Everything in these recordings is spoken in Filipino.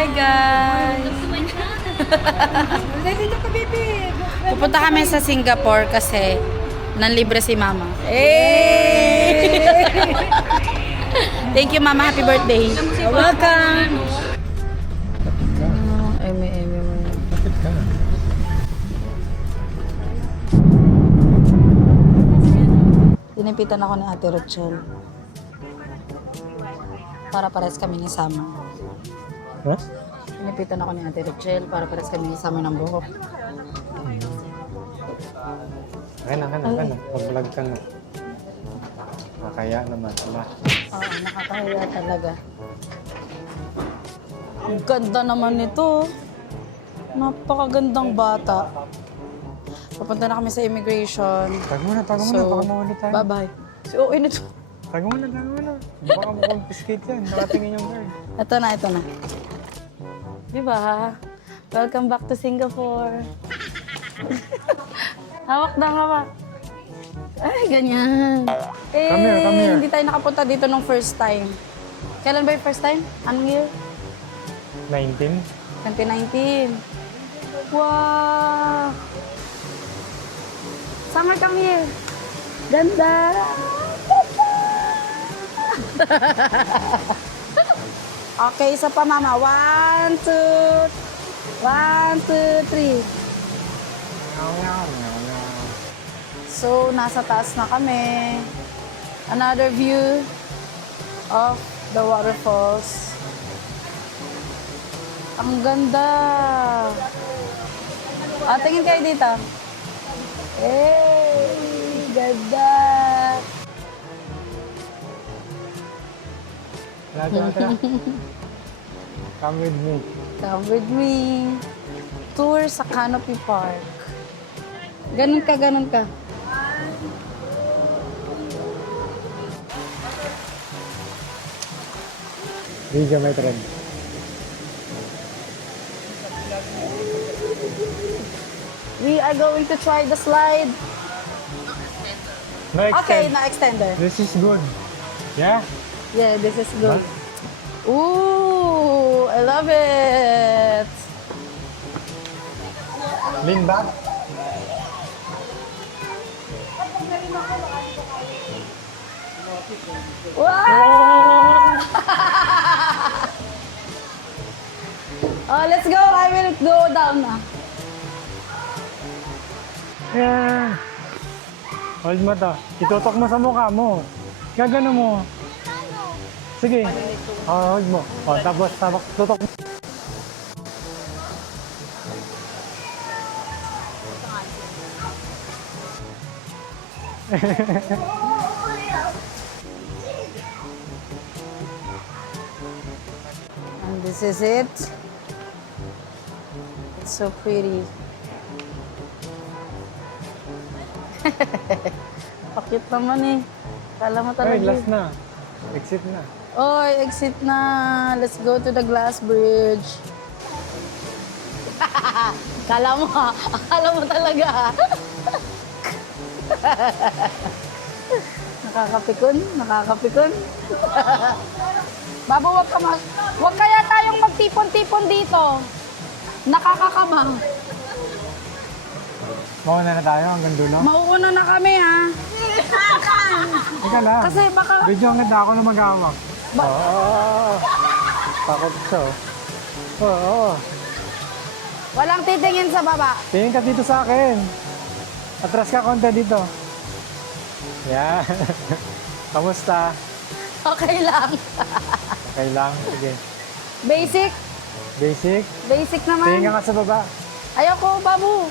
Hi guys! Dito ka, baby. Pupunta kami sa Singapore kasi nanlibre si Mama. Hey! Thank you Mama, happy birthday. You're welcome. Eme. Kapit ka. Tinipitan ako ni Ate Rochelle. Para pares kami ni Sama. Ha? Tinipitan ako ni Ate Rochelle para pares kami ni Sama ng buhok. Akin na. Pag-vlog ka na. Kaya naman. Ala. Oo, nakakahiya talaga. Ang ganda naman nito. Napakagandang bata. Papunta na kami sa immigration. Tago mo na. Baka mawali tayo. Bye-bye. Si OA nito. Tago mo na. Baka mo-confiscate yan. Nakatingin yung guard. Ito na. Diba? Welcome back to Singapore. Hawak na hawak. Ay, ganyan. Come here. Hindi tayo nakapunta dito nung first time. Kailan ba yung first time? Anong year? 19. 2019. Wow! Summer, come here. Ganda! Okay, isa pa mama. 1, 2, 3. So, nasa taas na kami. Another view of the waterfalls. Ang ganda! Tingin kayo dito. Ganda! Tara. Come with me. Come with me. Tour sa Canopy Park. Ganun ka. Video my friend. We are going to try the slide. No extend. Okay, na extender. This is good. Yeah? Yeah, this is good. Ooh, I love it. Lean back. Wow! Oh, let's go. I will go down na. Yeah. Hold mo to. Itutok mo sa mukha mo. Gagano mo. Sige. Hold mo. Tapos tutok mo. And this is it. It's so pretty. Pakit naman eh. Kala mo talaga. Ay, last na. Exit na. Oy, exit na. Let's go to the glass bridge. Akala mo talaga. Nakakapikon. Babo, wag kaya tayong magtipon-tipon dito. Nakakakama. Mauna na tayo hanggang dulo. Mauuna na kami ha. Ika lang. Kasi baka Video ang ganda ako na mag-awak. Oo. Takot siya. Oo. walang titingin sa baba. Tingin ka dito sa akin. Atras ka konti dito. Yan. Kamusta? Okay lang. Okay lang. Sige. Basic. Basic. Naman. Tingin ka nga sa baba. Ayoko, babu.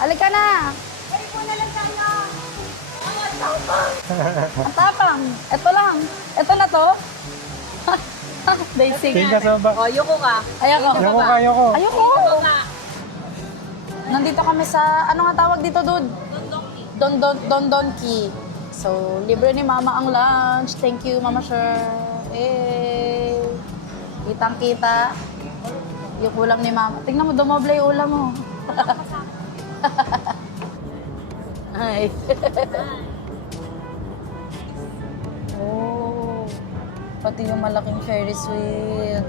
Halika na. Ang tapang. Ito lang. Ito na to. Basic. Tingin ka sa baba. Ayoko ka. Ayoko. Ayoko. Nandito kami sa, ano nga tawag dito, dude? Don Donkey. So, libre ni Mama ang lunch. Thank you, Mama Sher. Kitang-kita. Yung ulam ni Mama. Tingnan mo, dumoble yung ulam mo. Ay. Oh. Pati yung malaking Ferris wheel.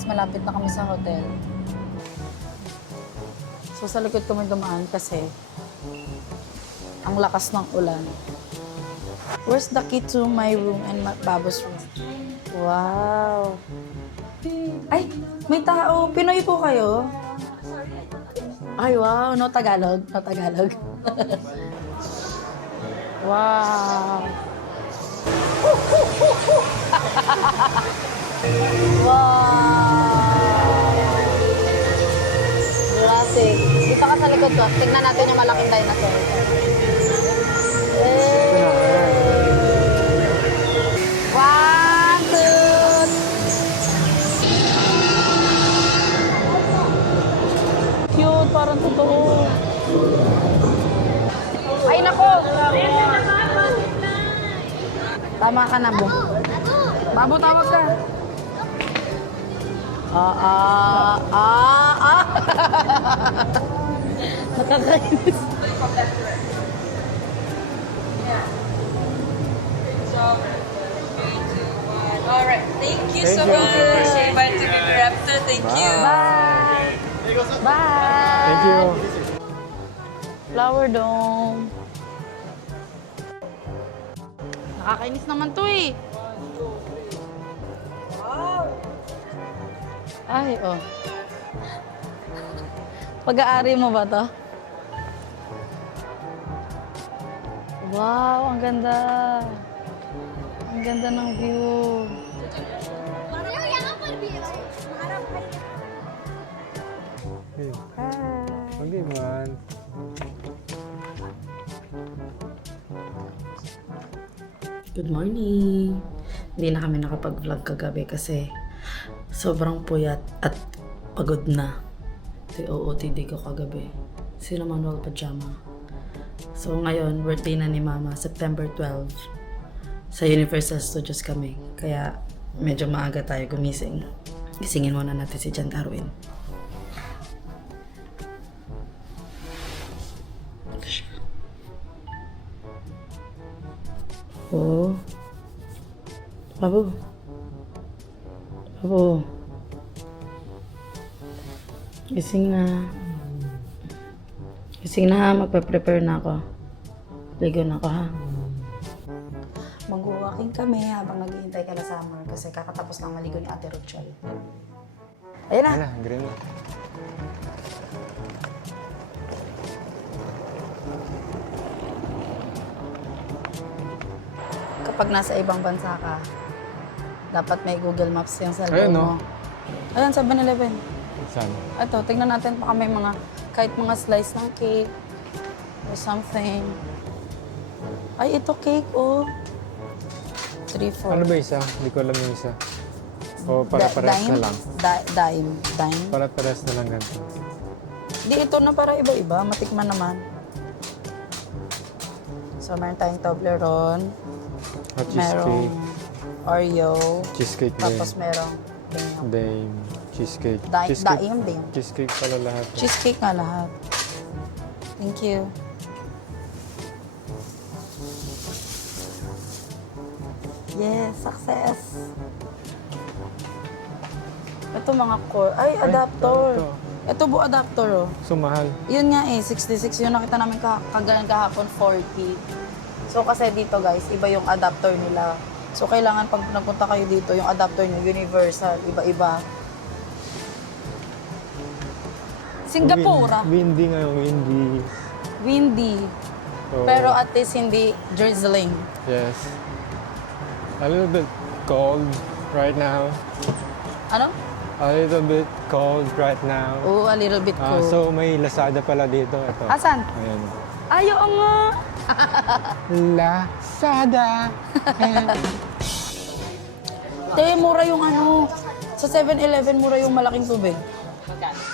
Tapos malapit na kami sa hotel. So sa likod kami dumaan kasi ang lakas ng ulan. Where's the key to my room and Babo's room? Wow! Ay, may tao. Pinoy po kayo? Ay, wow. No Tagalog. No Tagalog. Wow! Wow! Jurassic. Dito ka sa likod ko. Tingnan natin yung malaking dinosaur. One, two. Cute, parang totoo. Ay, nako! Tama ka na, Bo. Babo, tawag ka. Nakakainis. Alright, thank you so Thank you. much. Invite to be Raptor. Thank you. Bye! Bye! Thank you. Flower dome. Nakakainis naman to eh. Ay, oh. Pag-aari mo ba to? Wow, ang ganda. Ang ganda ng view. Hey. Okay, man. Good morning! Hindi na kami nakapag-vlog kagabi kasi sobrang puyat at pagod na. OOTD ko kagabi. Sino man wal pajama. So ngayon, birthday na ni Mama, September 12. Sa Universal Studios kami. Kaya medyo maaga tayo gumising. Gisingin muna natin si Jan Darwin. Ito siya. Oh. Babu. Babu. Gising na. Gising na ha. Magpa-prepare na ako. Ligo na ako ha. Mag-walking kami habang naghihintay ka na summer kasi kakatapos lang maligo ni Ate Rochelle. Ayun na. Wala, green na. Kapag nasa ibang bansa ka, dapat may Google Maps yung sa Ayun, mo. no? Ayun, 7-Eleven. Saan? Ito, tignan natin pa kami mga, kahit mga slice ng cake or something. Ay, ito cake, oh. 3, 4. Ano ba isa? Hindi ko alam yung isa. O para-pares na lang. Dime. Para-pares na lang ganito. Di ito na para iba-iba, matikman naman. So, meron tayong Toblerone. Hot Merong cheesecake. Oreo. Cheesecake din. Tapos merong Dame. Dame. Cheesecake. Dame. Cheesecake pala lahat. Cheesecake nga lahat. Thank you. Yes, success. Ito mga core. Ay, adapter. ito. Ito bu adapter, oh. So, mahal. Yun nga eh, 66. Yun nakita namin kagalan kahapon, 40. So kasi dito guys, iba yung adapter nila. So kailangan pag napunta kayo dito, yung adapter nyo, universal, iba-iba. Singapore. Windy ngayon, windy. Windy. So, Pero at least hindi drizzling. yes. A little bit cold right now. Ano? A little bit cold right now. Oo, a little bit cool. So, may Lazada pala dito. Ito. Asan? Ayan. Ayaw nga. Lazada. Te, mura yung ano. Sa 7-Eleven, mura yung malaking tubig.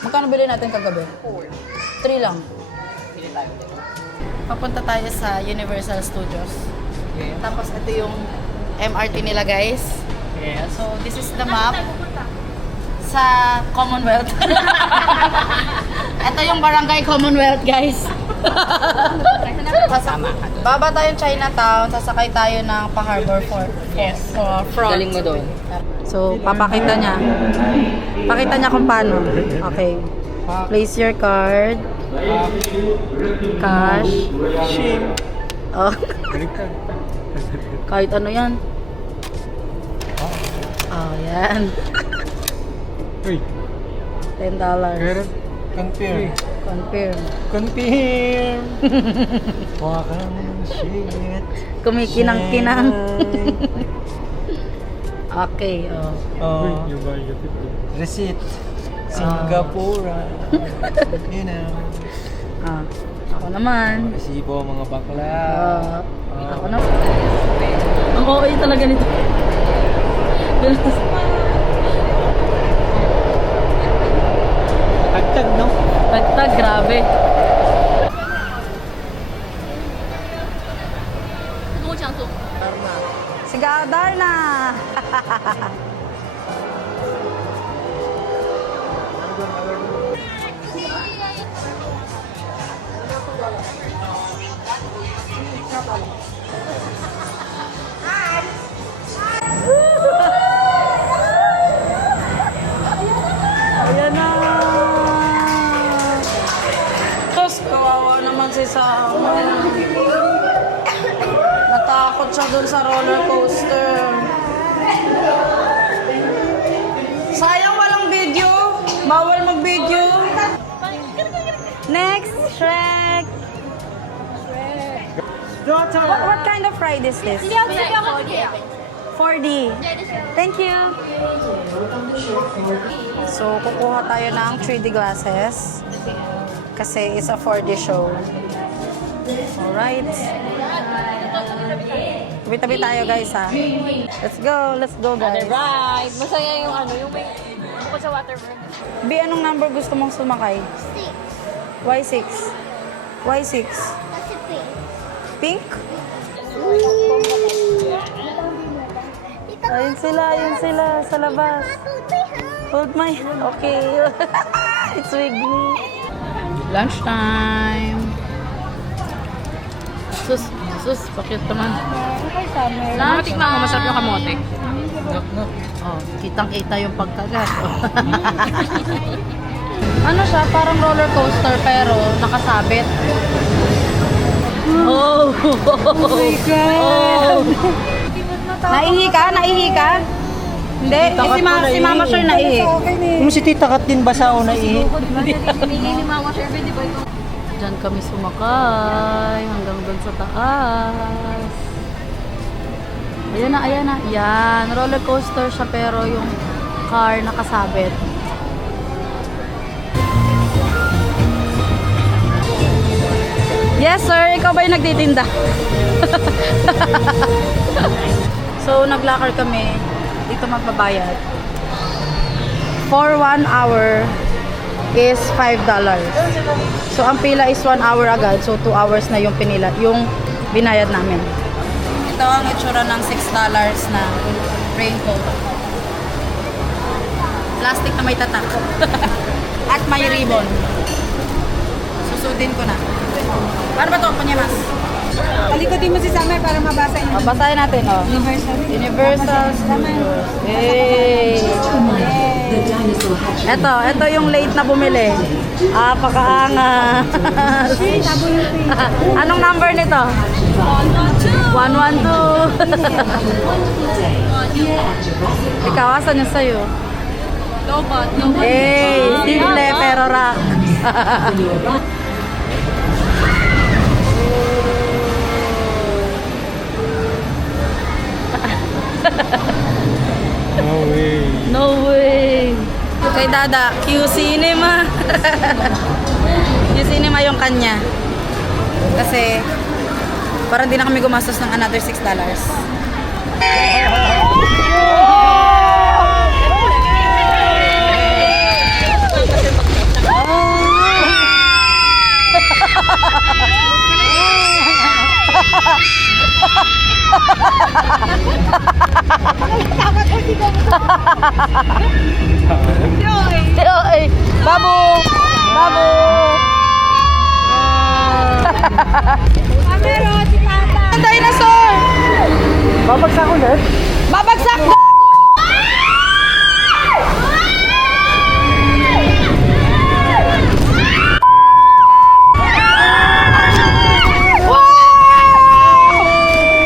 Magkano bilhin natin kagabi? 3 lang. Papunta tayo sa Universal Studios. Tapos ito yung MRT nila, guys. So, this is the map sa Commonwealth. Ito yung Barangay Commonwealth, guys. Baba tayong Chinatown, sasakay tayo ng pa-harbor front. Galing mo doon. So, papakita niya. Pakita niya kung paano. Okay. Place your card. Cash. Oh. Kahit ano yan. Oh, yan. Uy, $10. confirm. Confirm. Confirm. Wakang shit. Kumikinang-kinang. Okay, oh. You buy the Receipt. Singapore. You know. Ah, ako naman. Resibo mga bakla. Ako naman. Ang okay talaga nito. Tagtag, no? Tagtag, grabe. Sigaw, Darna! Ayan na! Tapos kawawa naman si Sam. Natakot siya dun sa roller coaster. Sayang walang video. Bawal mag-video. Next, Shrek. What kind of ride is this? 4D. Thank you. So, kukuha tayo ng 3D glasses. Kasi it's a 4D show. Alright. Tabi-tabi tayo guys ha. Let's go guys. Right. Masaya yung ano, yung may bukod sa waterfront. B, anong number gusto mong sumakay? 6. Why 6? Why 6? Kasi pink. Pink? Ayun sila sa labas. Hold my hand. Okay. It's with me. Lunchtime. Sus, pakit naman. Tikman mo, masarap yung kamote. Oh, kitang-kita yung pagkagat. Ano siya? Parang roller coaster pero nakasabit. Oh! Oh my God! Naihi ka? Hindi. Si Mama Sure naihi. Kung si Tita Kat din basa o naihi? Hindi ni Mama Shervin, di ba ito? Diyan kami sumakay hanggang doon sa taas. Ayan na. Yan. Roller coaster siya pero yung car nakasabit. Yes, sir. Ikaw ba yung nagtitinda? So, naglakar kami. Dito magbabayad. For 1 hour is $5. So, ang pila is 1 hour agad. So, 2 hours na yung binayad namin. Ito ang itsura ng $6 na raincoat. Plastic na may tatak. At may ribbon. Susudin ko na. Paano ba ito? Panyamas? Palikotin mo si Samay para mabasa niyo. Basahin natin, oh. Universal Studios. Hey! Ito yung late na bumili. Pakaangas. Anong number nito? 112. Ikaw, asan yung sa'yo? Lobot. Hey! Simple pero rock. No way. No way! Kay Dada, Q Cinema. Q Cinema yung kanya. Kasi, parang di na kami gumastos ng another $6. Babu! Meron, si Tata. Ang dinosaur! Babagsak ulit? Babagsak!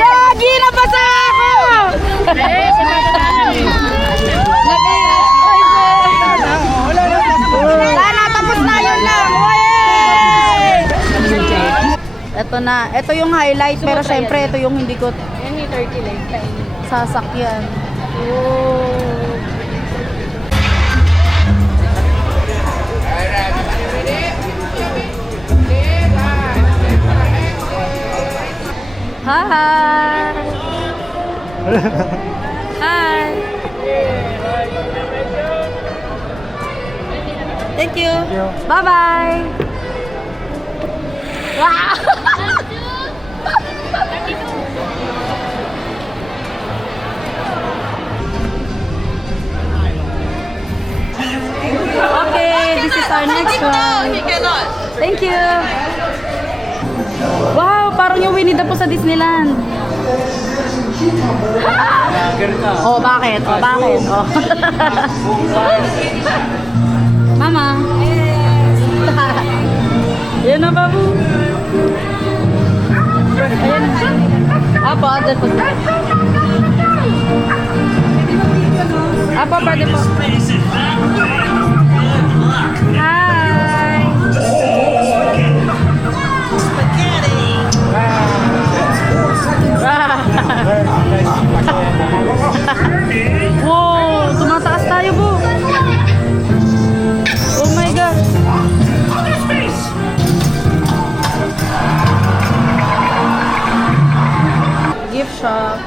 Gagi! Nabasa ako! Sana, tapos na yun lang! Ito na. Ito yung highlight, pero syempre ito yung hindi ko Yan yung turkey leg. sasakyan. Oh. Hi! Hi! Thank you. Bye-bye! Wow! Okay, this is our next one. Thank you. Wow, parang yung Winnie the Pooh sa Disneyland. Oh, bakit? Oh, bakit? Oh. Mama. Yan na, babu. Ayan. Apo, andyan po. Apo, pwede po. Hi! Wow! Tumataas tayo, bu! Oh my God! Gift shop.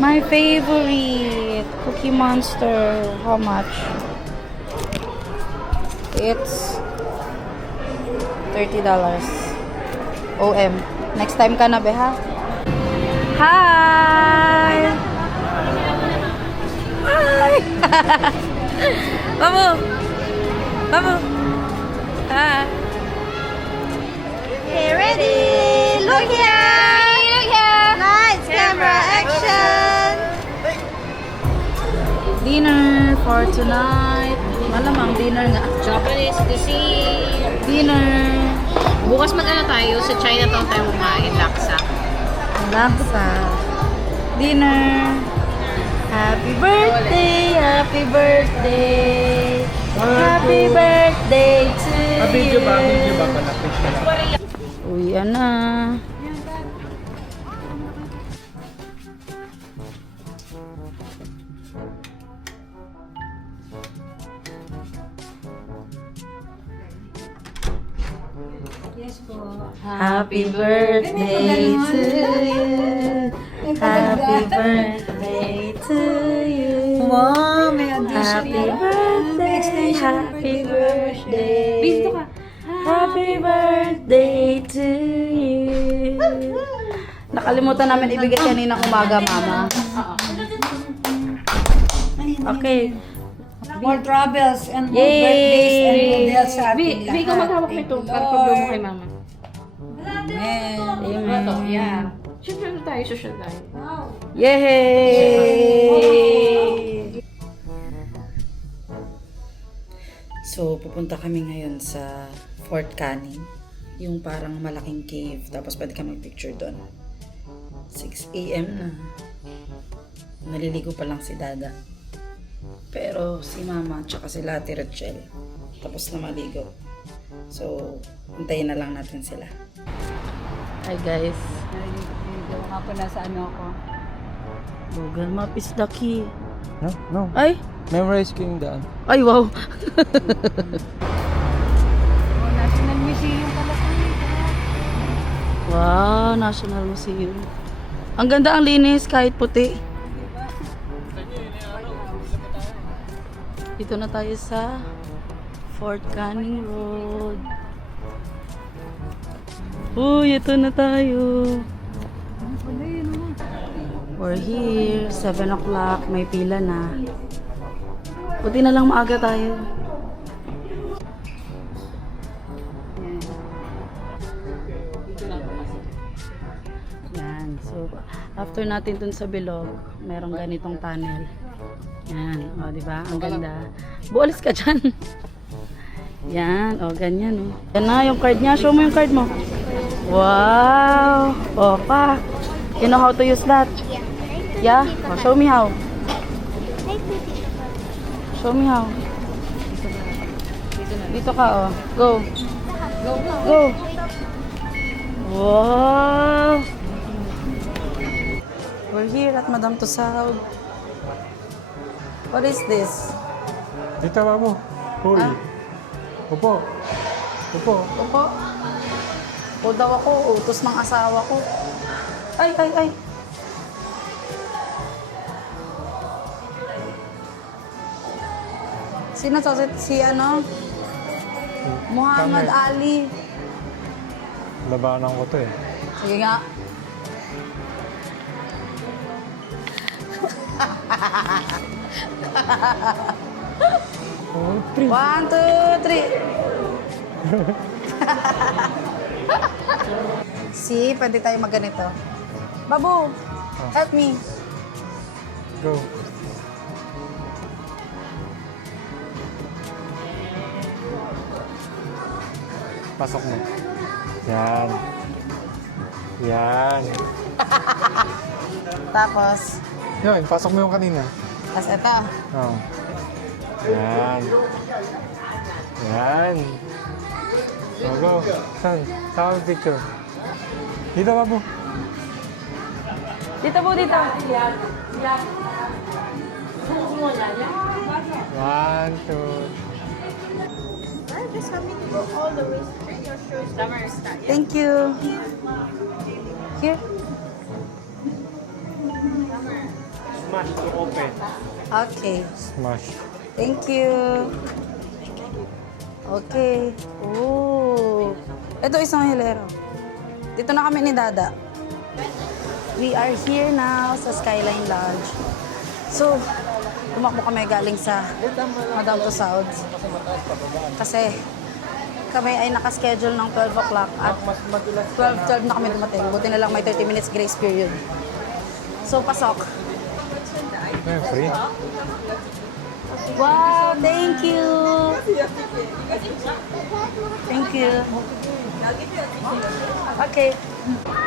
My favorite! Cookie Monster. How much? It's $30. OM. Next time ka na, be, ha? Hi! Hi! Babu! Babu! Hi! Okay, ready? Look here! Look here! Lights, camera, action! Dinner for tonight. Malamang dinner nga. Japanese cuisine. Dinner. Bukas mag-ano tayo sa Chinatown tayo kumain, laksa. Laksa. Dinner. Happy birthday! Happy birthday! Happy birthday to you! Video ba pala? Uwian na. Happy birthday to you. Happy birthday to you. Wow, may addition Happy birthday. Happy birthday. Dito ka. Happy birthday to you. Nakalimutan namin ibigay kanina umaga, Mama. Okay. More travels and more Yay! birthdays and good health sa ating lahat. ikaw maghawak nito para Lord. paglumo kay Mama. Amen. Amen. Yeah. Social tayo. Yay! So, pupunta kami ngayon sa Fort Canning. Yung parang malaking cave. Tapos pwede ka mag-picture doon. 6 a.m. na. Naliligo pa lang si Dada. Pero si Mama tsaka si Ate Rachel tapos na maligo. So, hintayin na lang natin sila. Hi guys. Naliligo nga po nasa ano ako. Google Map is the key. No. Ay! Memorize ko yung daan. Ay, wow! National Museum pala po. Wow, National Museum. Ang ganda, ang linis kahit puti. Dito na tayo sa Fort Canning Road. Uy, ito na tayo. We're here. 7 o'clock. May pila na. Buti na lang maaga tayo. After natin dun sa bilog, merong ganitong tunnel. Yan, o, di ba? Ang ganda. Bualis ka dyan. Yan, o, ganyan, o. Yan na, yung card niya. Show mo yung card mo. Wow! O, pa. You know how to use that? Yeah? O, show me how. Show me how. Dito ka, o. Go. Go. Wow! We're here at Madame Tussauds. What is this? Dito ba mo? Uy. Ah? Upo. Upo. Opo. O daw ako, utos ng asawa ko. Ay, ay, ay. Sino to? Si ano? Muhammad Kami. Ali. Labanan ko to eh. Sige nga. Oh, three. 1, 2, 3. See, pwede tayo magganito. Babu, help me. Go. Pasok mo. Yan. Yan. Tapos, Yun, pasok mo yung kanina. tas ito. Oh. Yan. Yan. Go, go. Saan? Saan ang picture? Dito ba po? Dito po, dito. 1, 2. Thank you. Here. Smash to open. Okay. Smash. Thank you. Okay. Oh. Ito isang hilero. Dito na kami ni Dada. We are here now sa Skyline Lodge. So, tumakbo kami galing sa Madame Tussauds. Kasi kami ay nakaschedule ng 12 o'clock at 12 na kami dumating. Buti na lang may 30 minutes grace period. So, pasok. Eh, free. Wow, thank you. Thank you. Okay.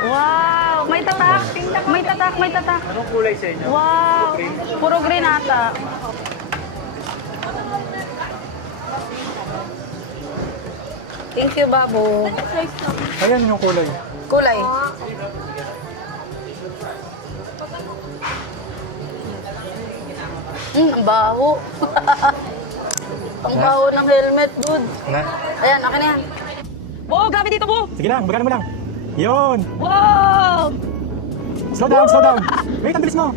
Wow, may tatak. May tatak, may tatak. Anong kulay sa inyo? Wow, puro green ata. Thank you, Babu. Ayan yung kulay. Kulay. Ang baho. Ang baho ng helmet, dude. Na? Ayan, akin na yan. Wow, grabe dito, Bu. Sige lang, magana mo lang. Yun! Wow! Slow down, slow down. Wait, ang bilis mo.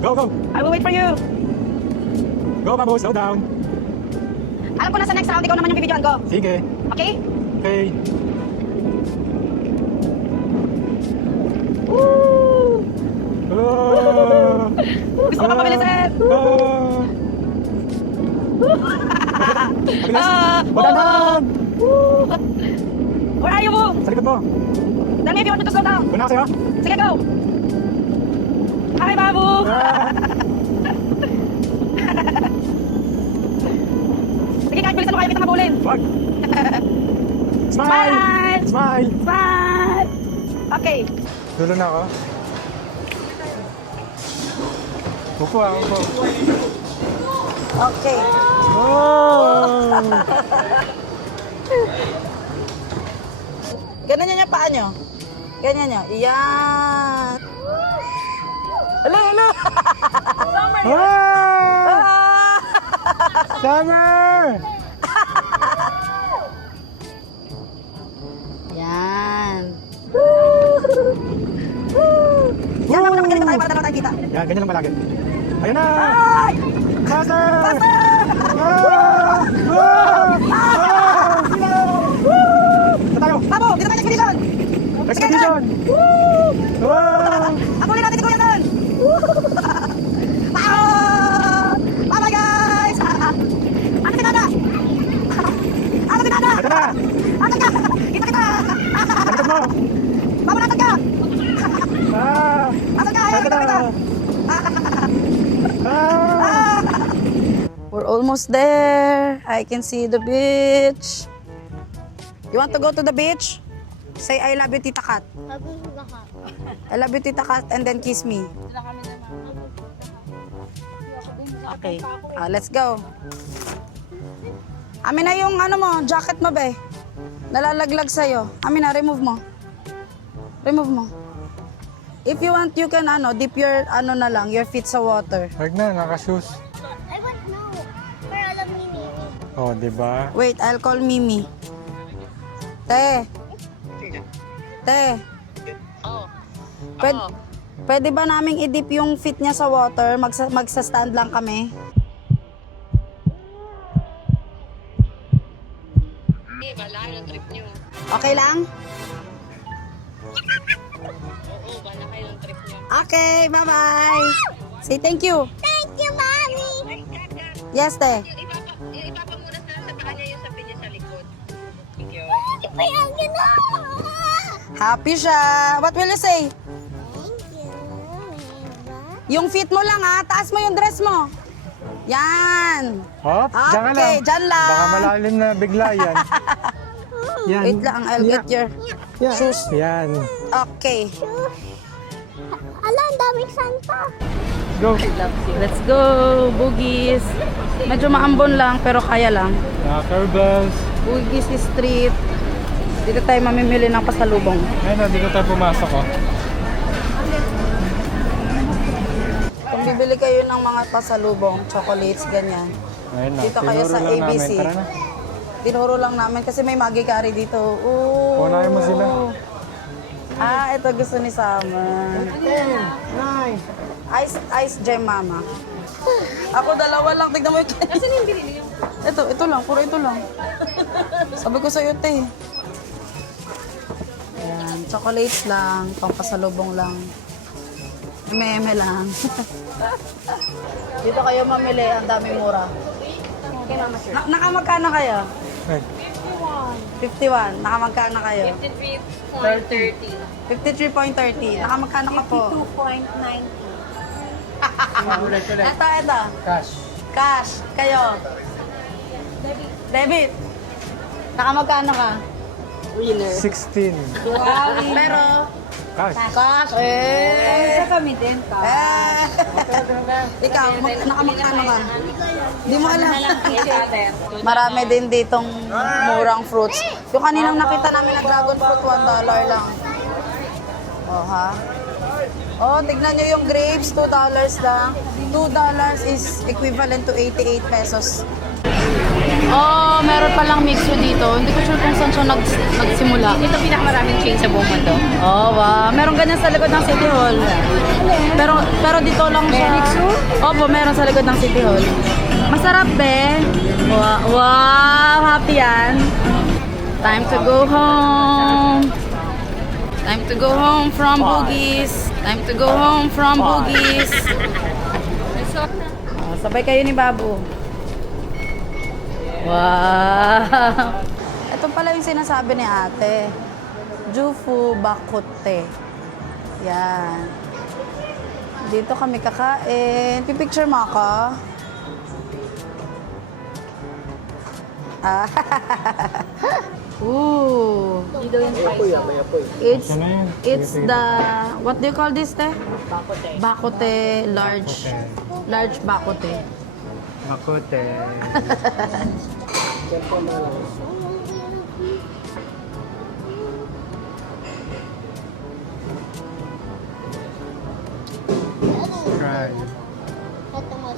Go, go. I will wait for you. Go, Babu, slow down. Alam ko na sa next round, ikaw naman yung bibidyoan ko. Sige. Okay? Okay. Woo! Oh! Gusto ko pa mabilisan. Oh! Mabilis. Pagdanan! Where are you, Bu? Sa likod mo. Tell me if you want me to slow down. Una ka sa'yo. Sige, go. Hi, Babu. Ah! Sige, kahit bilisan mo kaya kita mabulin. Wag! Smile! Smile! Smile! Smile! Okay. Dulo na ako. Upo ah, upo. Okay. Oh! Ganyan niya paa nyo. Ganyan nyo. Yan. Ala, ala. Ah! Summer! Yan. Yan Yan naman magaling na tayo para dalawa tayo kita. Yan, ganyan lang palagi. Ayun na! Ay! Faster! Faster! Ah! Ah! Ah! Saan tayo? Babu, dito tayo expedition. Expedition! Ah! Ako ulit natin si Kuya doon. Ah! Bye-bye, guys! Ano si Dada? Ano si Dada? Ito na! Ano ka? Kita kita! Talikod mo! Babu, natag ka! almost there. I can see the beach. You want to go to the beach? Say, I love you, Tita Kat. I love you, Tita Kat, and then kiss me. Okay. Let's go. Amin na yung ano mo, jacket mo, be. Nalalaglag sa'yo. Amin na, remove mo. Remove mo. If you want, you can dip your na lang, your feet sa water. Wag na, naka-shoes. I want no. Pero alam ni Mimi. Oh, di ba? Wait, I'll call Mimi. Te. Te. Pwede ba naming i-dip yung feet niya sa water? Magsa-stand lang kami. Okay lang? Okay, bye-bye. Say thank you. Thank you, Mommy. Yes, te. Ipapamunas na sa kanya yung sabi niya sa likod. Thank you. Hindi pa yan ginawa. Happy siya. What will you say? Thank you, Mama. Yung feet mo lang ha. Taas mo yung dress mo. Yan. Hop, diyan ka lang. Okay, dyan lang. Baka malalim na bigla yan. Yan. Wait lang, I'll get your shoes. Yan. Okay. Ala, ang daming santa. Go. Let's go, Bugis. Medyo maambon lang, pero kaya lang. Kerbals. Bugis Street. Dito tayo mamimili ng pasalubong. Ayun na, dito tayo pumasok oh. Kung bibili kayo ng mga pasalubong, chocolates, ganyan. Ayun na, Dito kayo sa tinuro lang ABC. namin. Tara na. Tinuro lang namin kasi may magikari dito. Ooh. Unahin mo sila. Ito gusto ni Summer. Ice gem, mama. Ako dalawa lang. Tignan mo yung Asan yung binili? Ito lang. Puro ito lang. Sabi ko sa'yo, te. Ayan. Chocolates lang. Pampasalubong lang. Meme lang. Dito kayo mamili. Ang daming mura. Nakamagkano kayo? Ay, 51. Nakamagkano kayo? 53.30. 53.30. Nakamagkano ka po? 2.90. Ito. cash. Cash. Kayo? Debit. Nakamagkano ka? 16. Pero, Cash. cash. Sa kami din, cash. Ikaw, nakamagkano ka? Di mo alam. Marami din ditong murang fruits. Yung kaninang nakita namin na dragon fruit, $1 lang. Oh, ha? Oh, tignan nyo yung grapes, $2 lang. $2 is equivalent to 88 pesos. Oh, meron palang mixo dito. Hindi ko sure kung saan siya nagsimula. Ito pinakamaraming chain sa buong mundo. Oh, wow. Meron ganyan sa likod ng City Hall. Pero dito lang siya. Opo, meron sa likod ng City Hall. Masarap, be. Wow, happy yan. Time to go home. Time to go home from Bugis. Time to go home from Bugis. Oh, sabay kayo ni Babu. Wow! Ito pala yung sinasabi ni ate. Jufu Bakote. Yan. Dito kami kakain. Pipicture mo ako? Ooh. It's the what do you call this, te? Bakote large bakote. Makote. Right. Ito mo.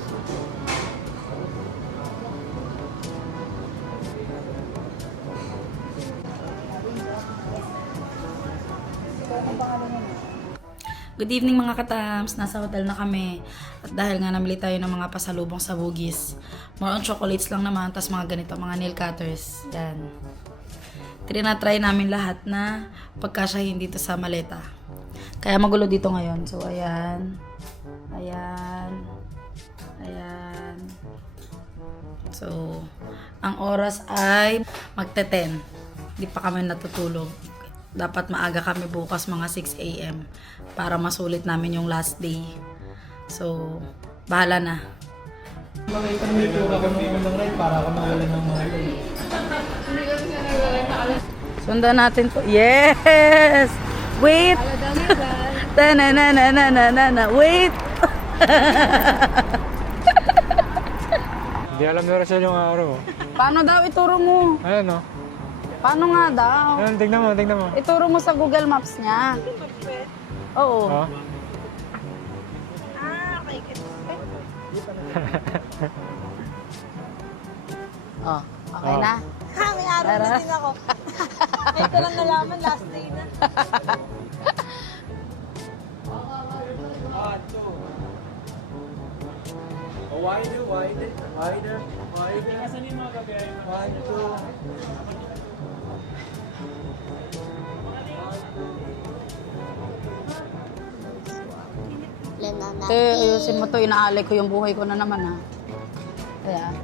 Good evening mga katams, nasa hotel na kami. At dahil nga namili tayo ng mga pasalubong sa Bugis, more on chocolates lang naman, tas mga ganito, mga nail cutters. Yan. Trinatry namin lahat na pagkasyahin dito sa maleta. Kaya magulo dito ngayon. So ayan. Ayan. Ayan. So, ang oras ay magte-10. Hindi pa kami natutulog. Dapat maaga kami bukas mga 6 AM para masulit namin yung last day. So, bahala na. Makita mo yung tura ko nung unang ride para ako nawala ng mga Sundan natin to. Yes! Wait! Ta-na-na-na-na-na-na. Wait! Hindi alam ni Rachel yung araw. Paano daw ituro mo? Ayan, no? Paano nga daw? Ayan, tignan mo, tignan mo. Ituro mo sa Google Maps niya. Oo. Oh. Oh, okay na? Ha, may araw na din ako. Ngayon ko lang nalaman, last day na. Te, ayusin mo to. Inaalay ko yung buhay ko na naman, ha? Kaya.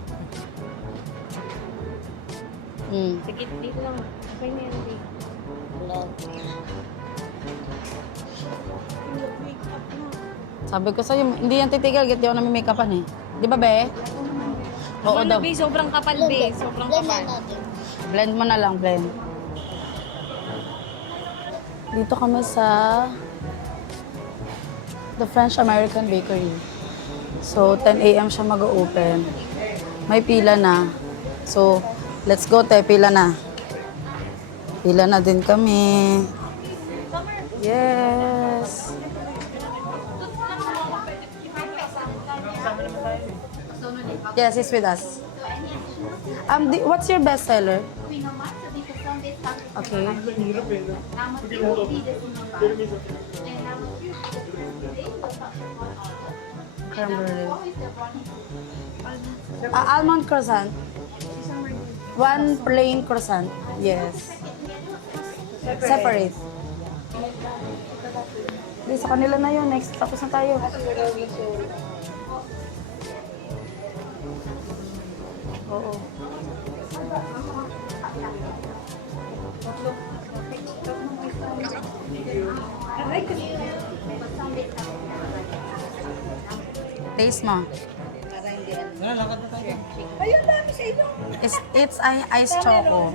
Sige, dito lang. Okay na yan, babe. Sabi ko sa'yo, hindi yan titigil. Gati ako nami-makeupan, eh. Di ba, be? Oo daw. Babe, sobrang kapal, babe. Sobrang kapal. Blend mo na lang, blend. Dito kami sa The French American Bakery. So, 10 a.m. siya mag-open. May pila na. So, let's go, te. Pila na. Pila na din kami. Yes. Yes, he's with us. What's your best seller? Okay. Creme brulee. Almond croissant. One plain croissant. Yes. Separate. Di, sa kanila na yun. Next, tapos na tayo. Oo. Taste mo. Ayun, dami sa inyo. It's ice choco.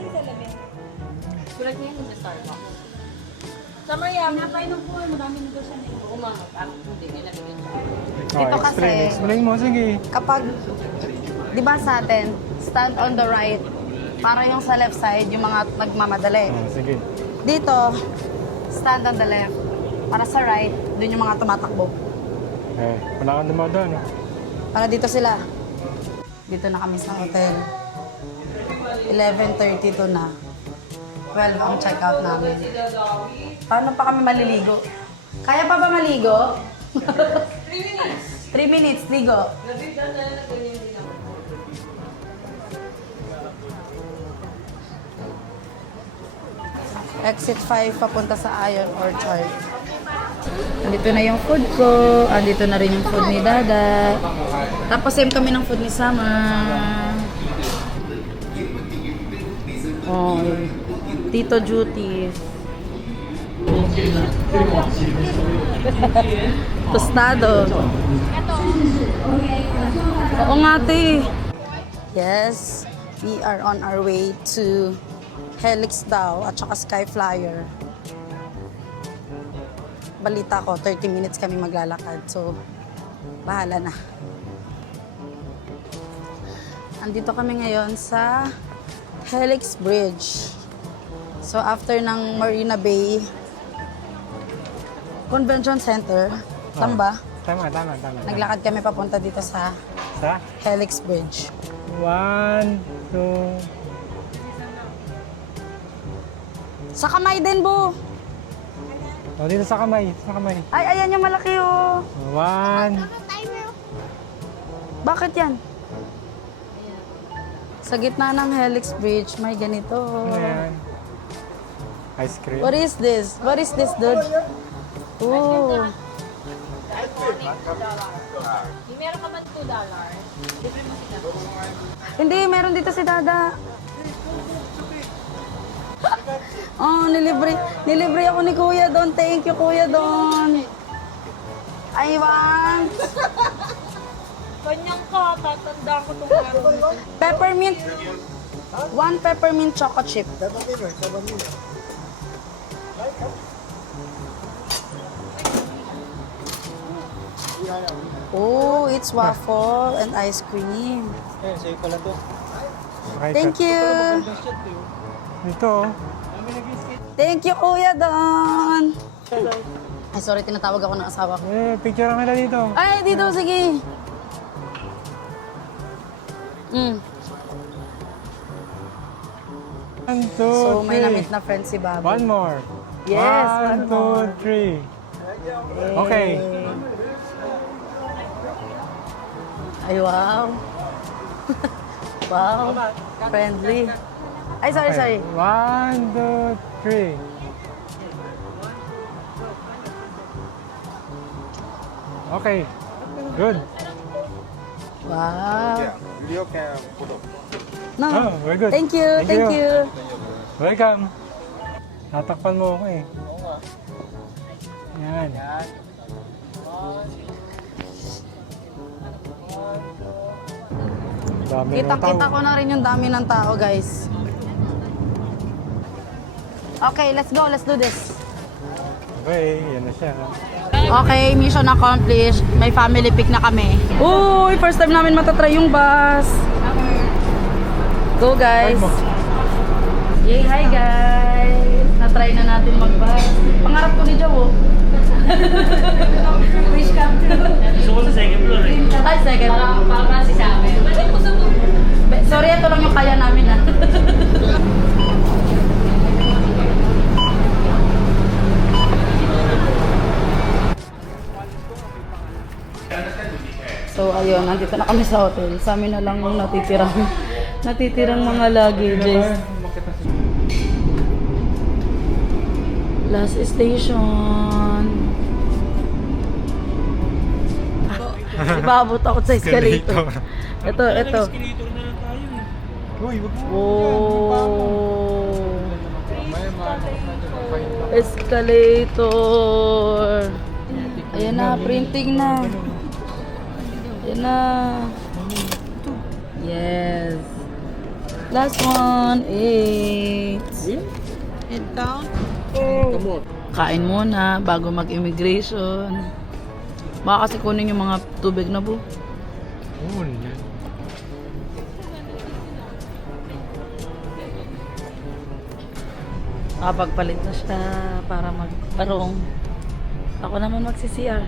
Sulat niya yung sa Starbucks. Summer yam. Napainom po, marami nito siya. Dito kasi, Explain mo, sige. kapag, di ba sa atin, stand on the right, para yung sa left side, yung mga nagmamadali. Sige. Dito, stand on the left. Para sa right, dun yung mga tumatakbo. Eh, wala kang dumadaan, no? Para dito sila. Dito na kami sa hotel. 11:32 na. 12 ang check-out namin. Paano pa kami maliligo? Kaya pa ba maligo? 3 minutes. 3 minutes, ligo. Exit 5 papunta sa Ion Orchard. Andito na yung food ko. Andito na rin yung food ni Dada. Tapos same kami ng food ni Sama. Oh, Tito Duty. Tostado. Oo nga, te. Yes, we are on our way to Helix daw at saka Sky Flyer. Balita ko, 30 minutes kami maglalakad. So, bahala na. Andito kami ngayon sa Helix Bridge. So, after ng Marina Bay Convention Center, tama ba? Tama. Naglakad kami papunta dito sa Sa? Helix Bridge. 1, 2... Sa kamay din, Bu! Oh, dito sa kamay. Ay, ayan yung malaki, oh. 1, Bakit yan? Sa gitna ng Helix Bridge, may ganito. ayan. Ice cream. What is this? What is this, dude? Oh. Meron ka ba $2? Hindi, meron dito si Dada. Oh, nilibre ako ni Kuya Don. Thank you, Kuya Don. I want. Kanyang ka, tatandaan ko itong araw. Peppermint. 1 peppermint choco chip. Oh, it's waffle and ice cream. Eh, sa'yo pala to. Okay, Thank you. Dito, oh. Thank you, Kuya Don. Ay, sorry, tinatawag ako ng asawa ko. Picture lang kita dito. Ay, dito, sige. Mm. 1, 2, So, may 3. namit na friend si Babo. One more. Yes, 1, 2, 3. Okay. Ay, wow. Wow. Friendly. Ay, sorry, sorry. 1, 2, 3. Okay. Good. Wow. Video cam, photo. No. Oh, very good. Thank you, Thank thank you. you. Welcome. Natakpan mo ako eh. Yan. Dami ng Kitang-kita tao. ko na rin yung dami ng tao, guys. Okay, let's go. Let's do this. Okay, yan na siya. Okay, mission accomplished. May family pic na kami. Uy, first time namin matatry yung bus. Go, guys. Yay, hi, guys. Natry na natin mag-bus. Pangarap ko ni Joe, oh. Wish come true. Gusto ko sa second floor, eh. Ay, second. Para kasi sa amin. Sorry, ito lang yung kaya namin, ah. So ayun, nandito na kami sa hotel. Sa amin na lang yung natitirang mga luggages. Last station. Si Babo takot sa escalator. Ito. Uy, wag mo. Oh. Escalator. Ayan na, printing na. Ayan na. Yes. Last one, 8. Head down. Kain muna bago mag-immigration. Baka kasi kunin yung mga tubig na po. Oo, yan. Kapagpalit na siya para magparong. Ako naman magsi-CR.